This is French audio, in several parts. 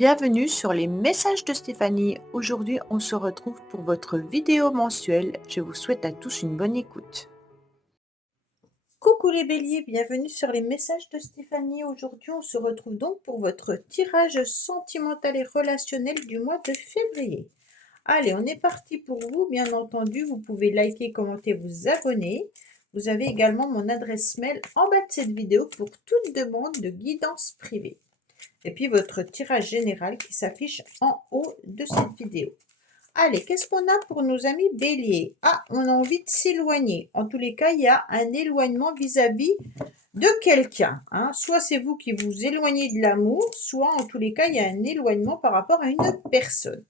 Bienvenue sur les messages de Stéphanie. Aujourd'hui, on se retrouve pour votre vidéo mensuelle. Je vous souhaite à tous une bonne écoute. Coucou les béliers, bienvenue sur les messages de Stéphanie. Aujourd'hui, on se retrouve donc pour votre tirage sentimental et relationnel du mois de février. Allez, on est parti pour vous. Bien entendu, vous pouvez liker, commenter, vous abonner. Vous avez également mon adresse mail en bas de cette vidéo pour toute demande de guidance privée. Et puis votre tirage général qui s'affiche en haut de cette vidéo. Allez, qu'est-ce qu'on a pour nos amis béliers? Ah, on a envie de s'éloigner. En tous les cas, il y a un éloignement vis-à-vis de quelqu'un. Soit c'est vous qui vous éloignez de l'amour, soit en tous les cas, il y a un éloignement par rapport à une personne.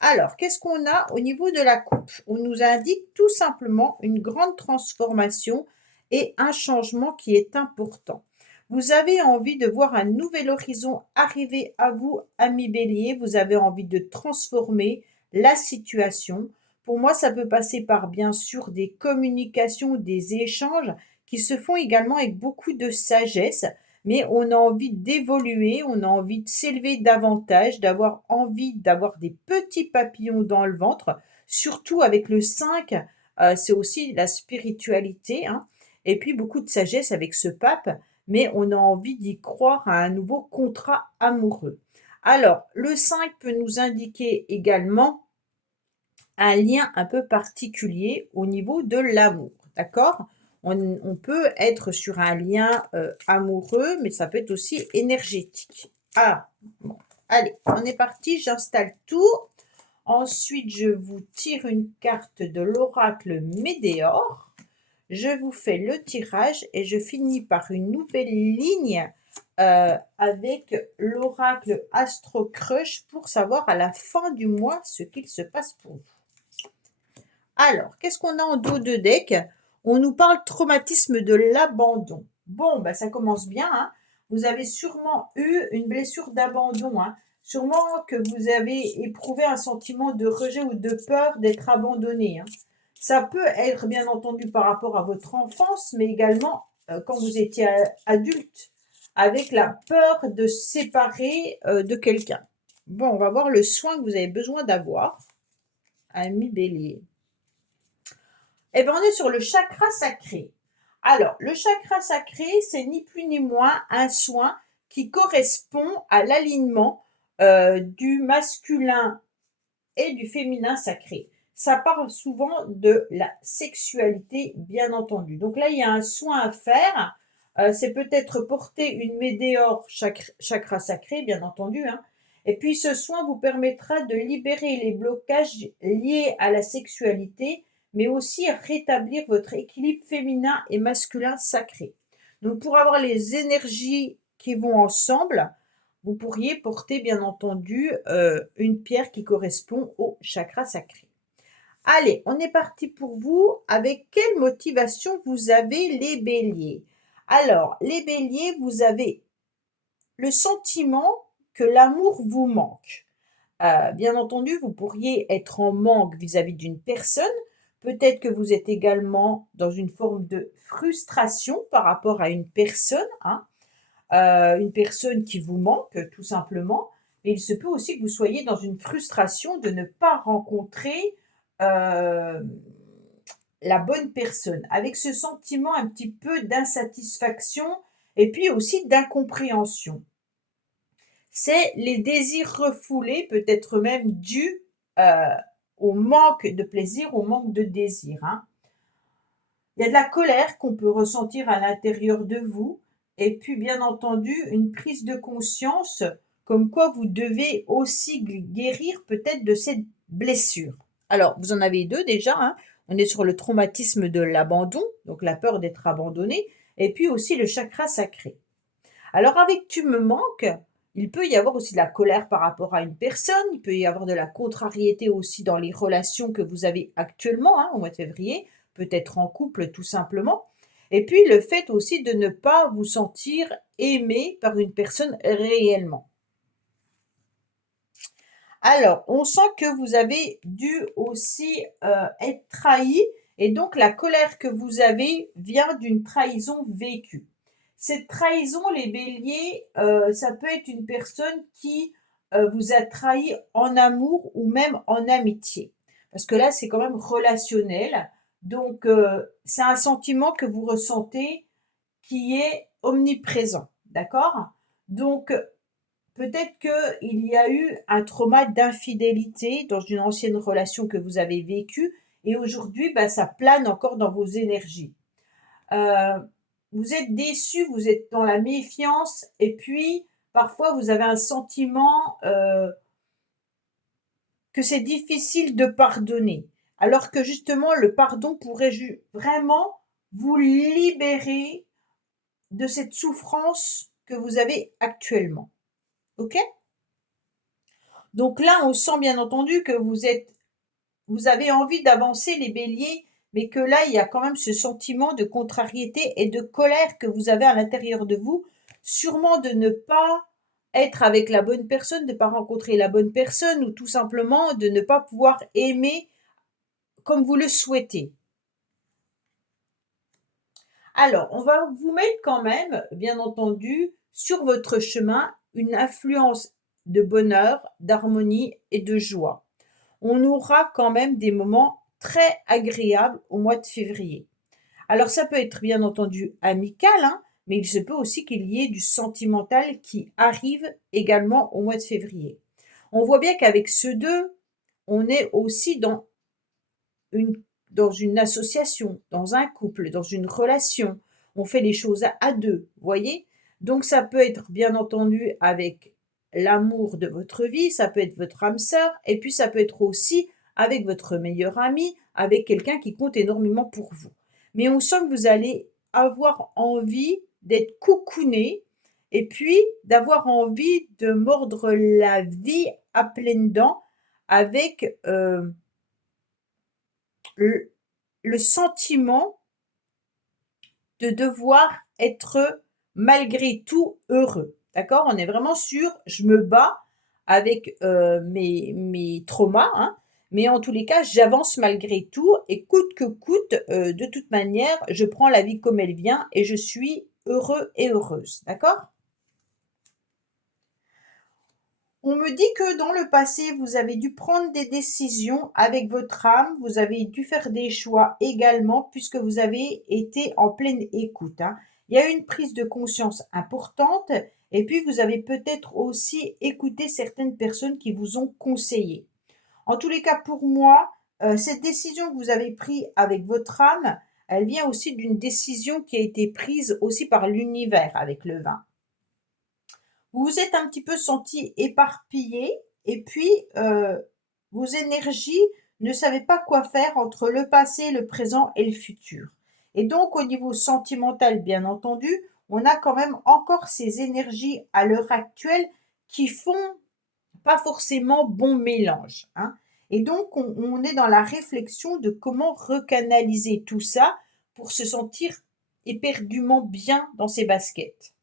Alors, qu'est-ce qu'on a au niveau de la coupe? On nous indique tout simplement une grande transformation et un changement qui est important. Vous avez envie de voir un nouvel horizon arriver à vous, amis bélier. Vous avez envie de transformer la situation. Pour moi, ça peut passer par bien sûr des communications, des échanges qui se font également avec beaucoup de sagesse. Mais on a envie d'évoluer, on a envie de s'élever davantage, d'avoir envie d'avoir des petits papillons dans le ventre, surtout avec le 5, c'est aussi la spiritualité, et puis beaucoup de sagesse avec ce pape, mais on a envie d'y croire à un nouveau contrat amoureux. Alors, le 5 peut nous indiquer également un lien un peu particulier au niveau de l'amour, d'accord? On peut être sur un lien amoureux, mais ça peut être aussi énergétique. Ah, bon, allez, on est parti, j'installe tout. Ensuite, je vous tire une carte de l'oracle Médéor. Je vous fais le tirage et je finis par une nouvelle ligne avec l'oracle Astro Crush pour savoir à la fin du mois ce qu'il se passe pour vous. Alors, qu'est-ce qu'on a en dos de deck? On nous parle traumatisme de l'abandon. Bon, ça commence bien. Vous avez sûrement eu une blessure d'abandon. Sûrement que vous avez éprouvé un sentiment de rejet ou de peur d'être abandonné. Ça peut être bien entendu par rapport à votre enfance, mais également quand vous étiez adulte, avec la peur de se séparer de quelqu'un. Bon, on va voir le soin que vous avez besoin d'avoir, ami bélier. Eh bien, on est sur le chakra sacré. Alors, le chakra sacré, c'est ni plus ni moins un soin qui correspond à l'alignement du masculin et du féminin sacré. Ça parle souvent de la sexualité, bien entendu. Donc là, il y a un soin à faire. C'est peut-être porter une médéor chakra sacré, bien entendu. Et puis, ce soin vous permettra de libérer les blocages liés à la sexualité, mais aussi rétablir votre équilibre féminin et masculin sacré. Donc, pour avoir les énergies qui vont ensemble, vous pourriez porter, bien entendu, une pierre qui correspond au chakra sacré. Allez, on est parti pour vous. Avec quelle motivation vous avez les béliers? Alors, les béliers, vous avez le sentiment que l'amour vous manque. Bien entendu, vous pourriez être en manque vis-à-vis d'une personne. Peut-être que vous êtes également dans une forme de frustration par rapport à une personne, une personne qui vous manque, tout simplement. Et il se peut aussi que vous soyez dans une frustration de ne pas rencontrer la bonne personne, avec ce sentiment un petit peu d'insatisfaction et puis aussi d'incompréhension. C'est les désirs refoulés, peut-être même dus au manque de plaisir, au manque de désir. Il y a de la colère qu'on peut ressentir à l'intérieur de vous, et puis bien entendu une prise de conscience comme quoi vous devez aussi guérir peut-être de cette blessure. Alors, vous en avez deux déjà. On est sur le traumatisme de l'abandon, donc la peur d'être abandonné, et puis aussi le chakra sacré. Alors avec tu me manques, il peut y avoir aussi de la colère par rapport à une personne, il peut y avoir de la contrariété aussi dans les relations que vous avez actuellement au mois de février, peut-être en couple tout simplement. Et puis le fait aussi de ne pas vous sentir aimé par une personne réellement. Alors, on sent que vous avez dû aussi être trahi et donc la colère que vous avez vient d'une trahison vécue. Cette trahison, les béliers, ça peut être une personne qui vous a trahi en amour ou même en amitié. Parce que là, c'est quand même relationnel. Donc, c'est un sentiment que vous ressentez qui est omniprésent, d'accord? Donc, peut-être qu'il y a eu un trauma d'infidélité dans une ancienne relation que vous avez vécue et aujourd'hui, bah, ça plane encore dans vos énergies. Heu, vous êtes déçu, vous êtes dans la méfiance et puis parfois vous avez un sentiment, que c'est difficile de pardonner. Alors que justement le pardon pourrait vraiment vous libérer de cette souffrance que vous avez actuellement. OK? Donc là, on sent bien entendu que vous avez envie d'avancer les béliers, mais que là, il y a quand même ce sentiment de contrariété et de colère que vous avez à l'intérieur de vous, sûrement de ne pas être avec la bonne personne, de ne pas rencontrer la bonne personne ou tout simplement de ne pas pouvoir aimer comme vous le souhaitez. Alors, on va vous mettre quand même, bien entendu, sur votre chemin une influence de bonheur, d'harmonie et de joie. On aura quand même des moments très agréables au mois de février. Alors ça peut être bien entendu amical, hein, mais il se peut aussi qu'il y ait du sentimental qui arrive également au mois de février. On voit bien qu'avec ceux deux, on est aussi une, dans une association, dans un couple, dans une relation. On fait les choses à deux, voyez? Donc ça peut être bien entendu avec l'amour de votre vie, ça peut être votre âme sœur, et puis ça peut être aussi avec votre meilleur ami, avec quelqu'un qui compte énormément pour vous. Mais on sent que vous allez avoir envie d'être coucouné et puis d'avoir envie de mordre la vie à pleines dents avec le, le sentiment de devoir être malgré tout heureux. D'accord? On est vraiment sur je me bats avec mes traumas, hein, mais en tous les cas, j'avance malgré tout et coûte que coûte, de toute manière, je prends la vie comme elle vient et je suis heureux et heureuse. D'accord? On me dit que dans le passé, vous avez dû prendre des décisions avec votre âme, vous avez dû faire des choix également puisque vous avez été en pleine écoute, hein. Il y a eu une prise de conscience importante et puis vous avez peut-être aussi écouté certaines personnes qui vous ont conseillé. En tous les cas, pour moi, cette décision que vous avez prise avec votre âme, elle vient aussi d'une décision qui a été prise aussi par l'univers avec le vin. Vous vous êtes un petit peu senti éparpillé et puis vos énergies ne savaient pas quoi faire entre le passé, le présent et le futur. Et donc au niveau sentimental, bien entendu, on a quand même encore ces énergies à l'heure actuelle qui font pas forcément bon mélange, hein. Et donc on est dans la réflexion de comment recanaliser tout ça pour se sentir éperdument bien dans ses baskets.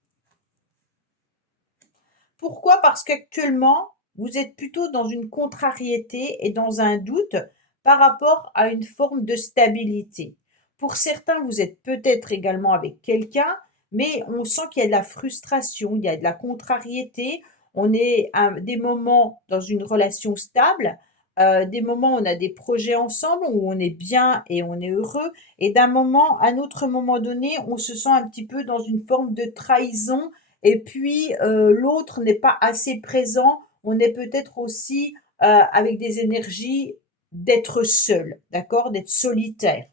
Pourquoi? Parce qu'actuellement, vous êtes plutôt dans une contrariété et dans un doute par rapport à une forme de stabilité. Pour certains, vous êtes peut-être également avec quelqu'un, mais on sent qu'il y a de la frustration, il y a de la contrariété. On est à des moments dans une relation stable, des moments où on a des projets ensemble, où on est bien et on est heureux, et d'un moment à un autre moment donné, on se sent un petit peu dans une forme de trahison et puis, l'autre n'est pas assez présent. On est peut-être aussi, avec des énergies d'être seul, d'accord? D'être solitaire.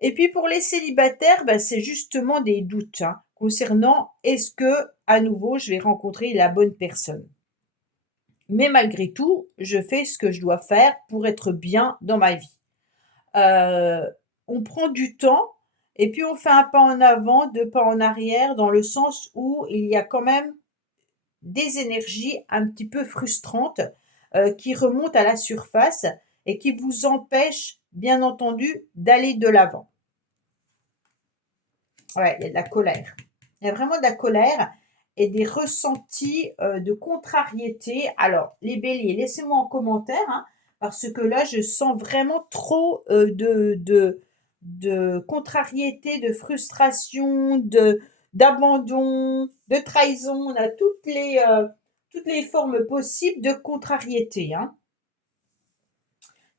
Et puis pour les célibataires, bah, c'est justement des doutes, hein, concernant est-ce que à nouveau je vais rencontrer la bonne personne? Mais malgré tout, je fais ce que je dois faire pour être bien dans ma vie. Heu, on prend du temps et puis on fait un pas en avant, 2 pas en arrière, dans le sens où il y a quand même des énergies un petit peu frustrantes, qui remontent à la surface et qui vous empêchent, bien entendu, d'aller de l'avant. Ouais, il y a de la colère. Il y a vraiment de la colère et des ressentis, de contrariété. Alors, les béliers, laissez-moi en commentaire, hein, parce que là, je sens vraiment trop, de contrariété, de frustration, d'abandon, de trahison. On a toutes toutes les formes possibles de contrariété, hein.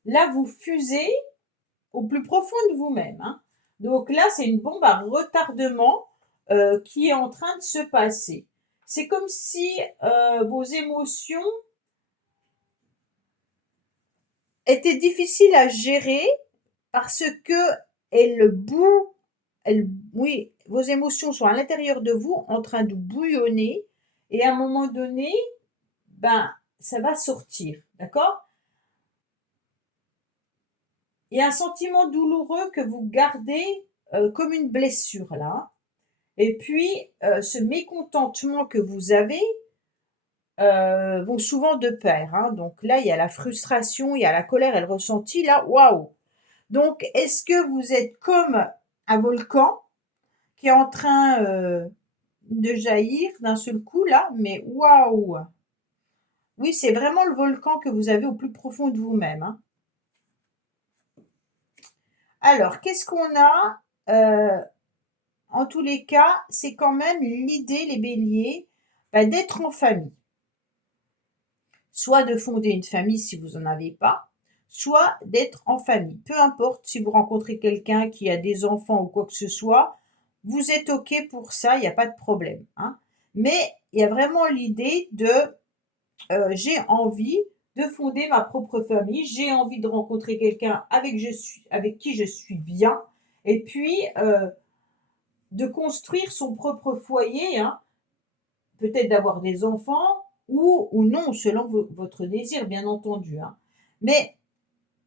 Là, vous fusez au plus profond de vous-même, hein. Donc là, c'est une bombe à retardement qui est en train de se passer. C'est comme si vos émotions étaient difficiles à gérer parce que elles bou elles oui, vos émotions sont à l'intérieur de vous en train de bouillonner et à un moment donné, ben, ça va sortir, d'accord? Il y a un sentiment douloureux que vous gardez, comme une blessure là, hein. Et puis, ce mécontentement que vous avez, vont souvent de pair, hein. Donc là, il y a la frustration, il y a la colère et le ressenti là, waouh! Donc est-ce que vous êtes comme un volcan qui est en train, de jaillir d'un seul coup là? Mais waouh! Oui, c'est vraiment le volcan que vous avez au plus profond de vous-même, hein. Alors qu'est-ce qu'on a? En tous les cas, c'est quand même l'idée, les béliers, bah, d'être en famille. Soit de fonder une famille si vous n'en avez pas, soit d'être en famille. Peu importe si vous rencontrez quelqu'un qui a des enfants ou quoi que ce soit, vous êtes OK pour ça, il n'y a pas de problème, hein. Mais il y a vraiment l'idée de, j'ai envie de fonder ma propre famille, j'ai envie de rencontrer quelqu'un avec qui je suis bien et puis, de construire son propre foyer, hein. Peut-être d'avoir des enfants ou non, selon votre désir, bien entendu, hein. Mais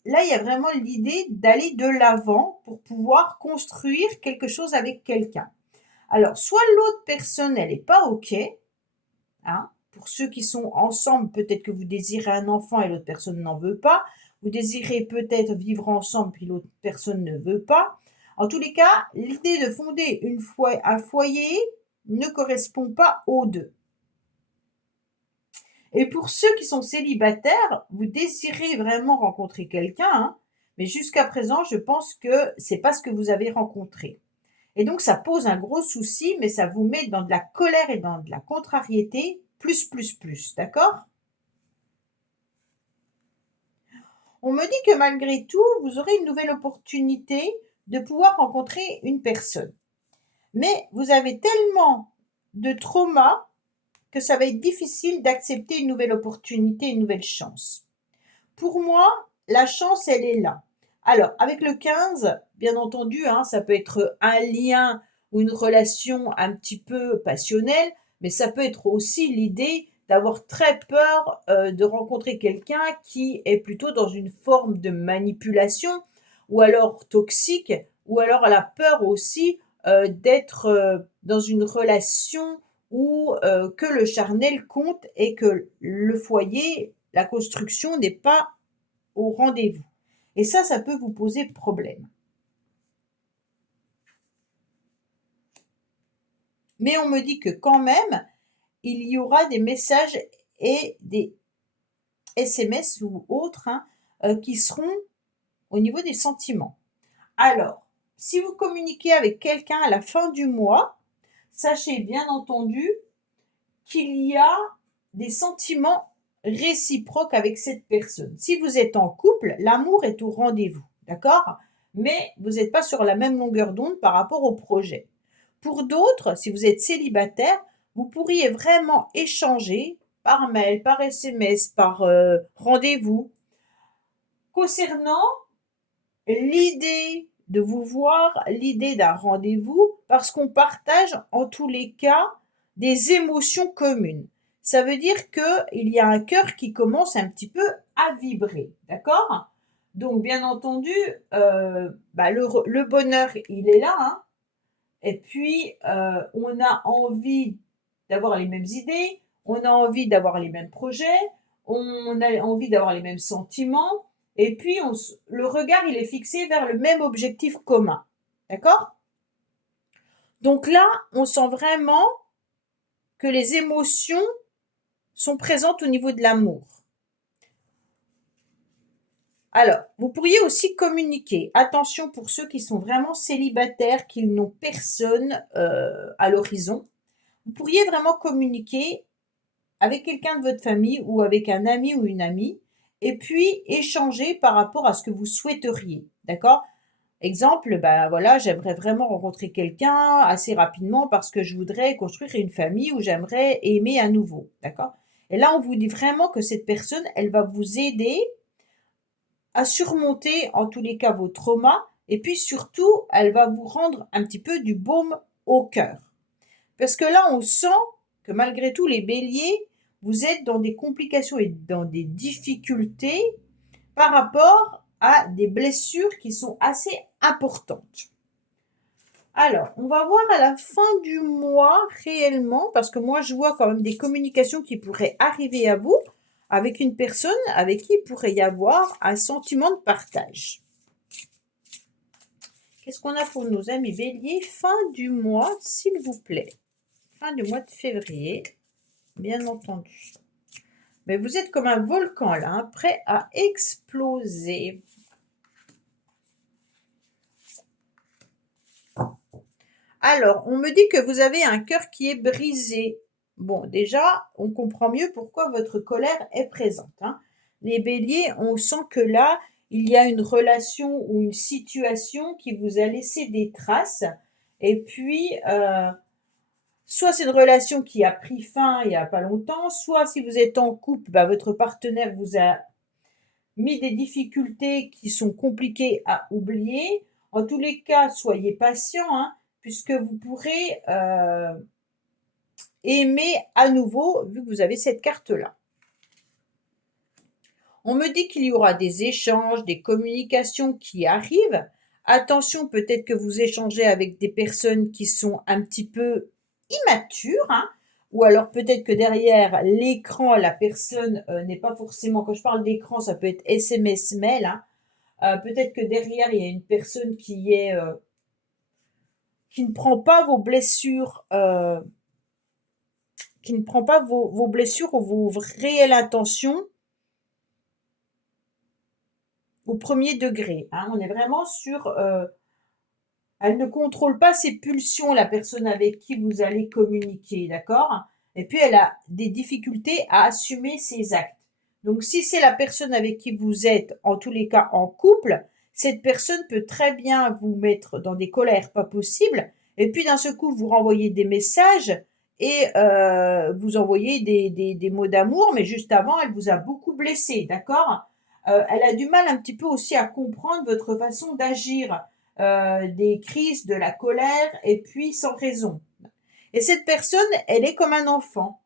là, il y a vraiment l'idée d'aller de l'avant pour pouvoir construire quelque chose avec quelqu'un. Alors, soit l'autre personne, elle est pas OK, hein. Pour ceux qui sont ensemble, peut-être que vous désirez un enfant et l'autre personne n'en veut pas. Vous désirez peut-être vivre ensemble, puis l'autre personne ne veut pas. En tous les cas, l'idée de fonder un foyer ne correspond pas aux deux. Et pour ceux qui sont célibataires, vous désirez vraiment rencontrer quelqu'un, hein, mais jusqu'à présent, je pense que c'est pas ce que vous avez rencontré. Et donc, ça pose un gros souci, mais ça vous met dans de la colère et dans de la contrariété, plus, d'accord? On me dit que malgré tout, vous aurez une nouvelle opportunité de pouvoir rencontrer une personne. Mais vous avez tellement de traumas que ça va être difficile d'accepter une nouvelle opportunité, une nouvelle chance. Pour moi, la chance, elle est là. Alors, avec le 15, bien entendu, hein, ça peut être un lien ou une relation un petit peu passionnelle, mais ça peut être aussi l'idée d'avoir très peur de rencontrer quelqu'un qui est plutôt dans une forme de manipulation ou alors toxique, ou alors elle a peur aussi d'être dans une relation où que le charnel compte et que le foyer, la construction n'est pas au rendez-vous. Et ça peut vous poser problème. Mais on me dit que quand même, il y aura des messages et des SMS ou autres, hein, qui seront au niveau des sentiments. Alors, si vous communiquez avec quelqu'un à la fin du mois, sachez bien entendu qu'il y a des sentiments réciproques avec cette personne. Si vous êtes en couple, l'amour est au rendez-vous, d'accord? Mais vous n'êtes pas sur la même longueur d'onde par rapport au projet. Pour d'autres, si vous êtes célibataire, vous pourriez vraiment échanger par mail, par SMS, par rendez-vous concernant l'idée de vous voir, l'idée d'un rendez-vous, parce qu'on partage en tous les cas des émotions communes. Ça veut dire qu'il y a un cœur qui commence un petit peu à vibrer, d'accord? Donc bien entendu, le bonheur, il est là, hein. Et puis, on a envie d'avoir les mêmes idées, on a envie d'avoir les mêmes projets, on a envie d'avoir les mêmes sentiments, et puis le regard, il est fixé vers le même objectif commun. D'accord? Donc là, on sent vraiment que les émotions sont présentes au niveau de l'amour. Alors, vous pourriez aussi communiquer. Attention pour ceux qui sont vraiment célibataires, qui n'ont personne à l'horizon. Vous pourriez vraiment communiquer avec quelqu'un de votre famille ou avec un ami ou une amie et puis échanger par rapport à ce que vous souhaiteriez, d'accord? Exemple, bah, voilà, j'aimerais vraiment rencontrer quelqu'un assez rapidement parce que je voudrais construire une famille ou j'aimerais aimer à nouveau, d'accord? Et là, on vous dit vraiment que cette personne, elle va vous aider à surmonter, en tous les cas, vos traumas et puis surtout, elle va vous rendre un petit peu du baume au cœur. Parce que là, on sent que malgré tout, les béliers, vous êtes dans des complications et dans des difficultés par rapport à des blessures qui sont assez importantes. Alors, on va voir à la fin du mois réellement, parce que moi je vois quand même des communications qui pourraient arriver à vous avec une personne avec qui il pourrait y avoir un sentiment de partage. Qu'est-ce qu'on a pour nos amis béliers? Fin du mois, s'il vous plaît. Fin du mois de février, bien entendu. Mais vous êtes comme un volcan là, hein, prêt à exploser. Alors, on me dit que vous avez un cœur qui est brisé. Bon, déjà, on comprend mieux pourquoi votre colère est présente, hein. Les béliers, on sent que là, il y a une relation ou une situation qui vous a laissé des traces. Et puis, soit c'est une relation qui a pris fin il n'y a pas longtemps, soit si vous êtes en couple, bah, votre partenaire vous a mis des difficultés qui sont compliquées à oublier. En tous les cas, soyez patient, hein, puisque vous pourrez aimer à nouveau, vu que vous avez cette carte-là. On me dit qu'il y aura des échanges, des communications qui arrivent. Attention, peut-être que vous échangez avec des personnes qui sont un petit peu immatures, hein, ou alors peut-être que derrière l'écran, la personne n'est pas forcément, quand je parle d'écran, ça peut être SMS, mail, hein, peut-être que derrière, il y a une personne qui ne prend pas vos blessures, qui ne prend pas vos blessures ou vos réelles intentions au premier degré, hein. On est vraiment sur, elle ne contrôle pas ses pulsions, la personne avec qui vous allez communiquer, d'accord? Et puis elle a des difficultés à assumer ses actes. Donc si c'est la personne avec qui vous êtes, en tous les cas en couple, cette personne peut très bien vous mettre dans des colères pas possibles, et puis d'un seul coup vous renvoyez des messages et vous envoyez des mots d'amour, mais juste avant elle vous a beaucoup blessé, d'accord? Elle a du mal un petit peu aussi à comprendre votre façon d'agir, des crises, de la colère, et puis sans raison. Et cette personne, elle est comme un enfant.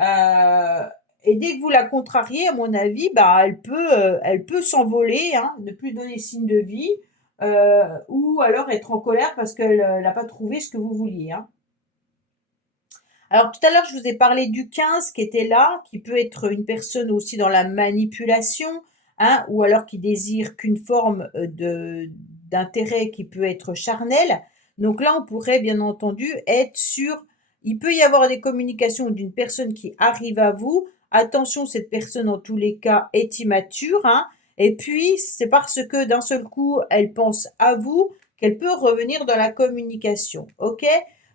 Euh, et dès que vous la contrariez, à mon avis, bah, elle peut s'envoler, hein, ne plus donner signe de vie, ou alors être en colère parce qu'elle n'a pas trouvé ce que vous vouliez, hein. Alors tout à l'heure, je vous ai parlé du 15 qui était là, qui peut être une personne aussi dans la manipulation, hein, ou alors qui désire qu'une forme d'intérêt qui peut être charnel. Donc là, on pourrait bien entendu être sur, il peut y avoir des communications d'une personne qui arrive à vous. Attention, cette personne en tous les cas est immature, hein, et puis c'est parce que d'un seul coup, elle pense à vous qu'elle peut revenir dans la communication. Ok?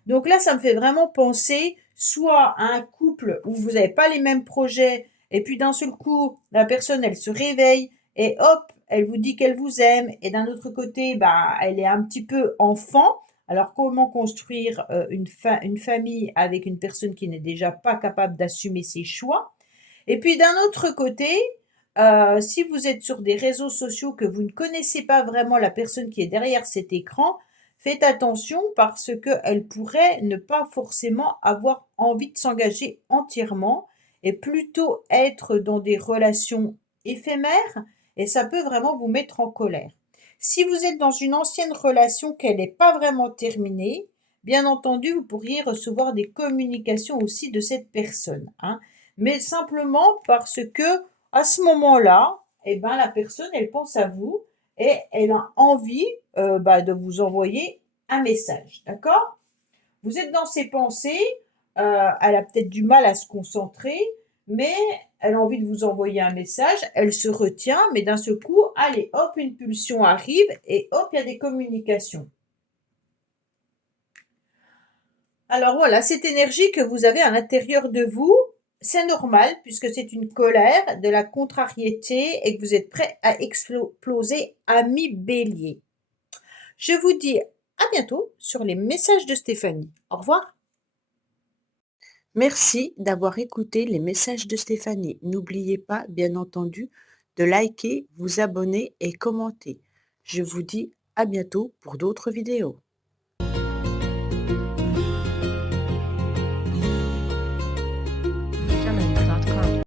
Donc là, ça me fait vraiment penser soit à un couple où vous n'avez pas les mêmes projets et puis d'un seul coup, la personne, elle se réveille et hop, elle vous dit qu'elle vous aime et d'un autre côté, bah, elle est un petit peu enfant. Alors comment construire une famille avec une personne qui n'est déjà pas capable d'assumer ses choix? Et puis d'un autre côté, si vous êtes sur des réseaux sociaux que vous ne connaissez pas vraiment la personne qui est derrière cet écran, faites attention parce qu'elle pourrait ne pas forcément avoir envie de s'engager entièrement et plutôt être dans des relations éphémères et ça peut vraiment vous mettre en colère. Si vous êtes dans une ancienne relation qu'elle n'est pas vraiment terminée, bien entendu, vous pourriez recevoir des communications aussi de cette personne, hein, mais simplement parce que à ce moment-là, eh ben, la personne, elle pense à vous et elle a envie bah, de vous envoyer un message, d'accord? Vous êtes dans ses pensées, elle a peut-être du mal à se concentrer, mais elle a envie de vous envoyer un message, elle se retient, mais d'un seul coup, allez, hop, une pulsion arrive et hop, il y a des communications. Alors voilà, cette énergie que vous avez à l'intérieur de vous, c'est normal puisque c'est une colère, de la contrariété et que vous êtes prêt à exploser, ami Bélier. Je vous dis à bientôt sur les messages de Stéphanie. Au revoir. Merci d'avoir écouté les messages de Stéphanie. N'oubliez pas, bien entendu, de liker, vous abonner et commenter. Je vous dis à bientôt pour d'autres vidéos.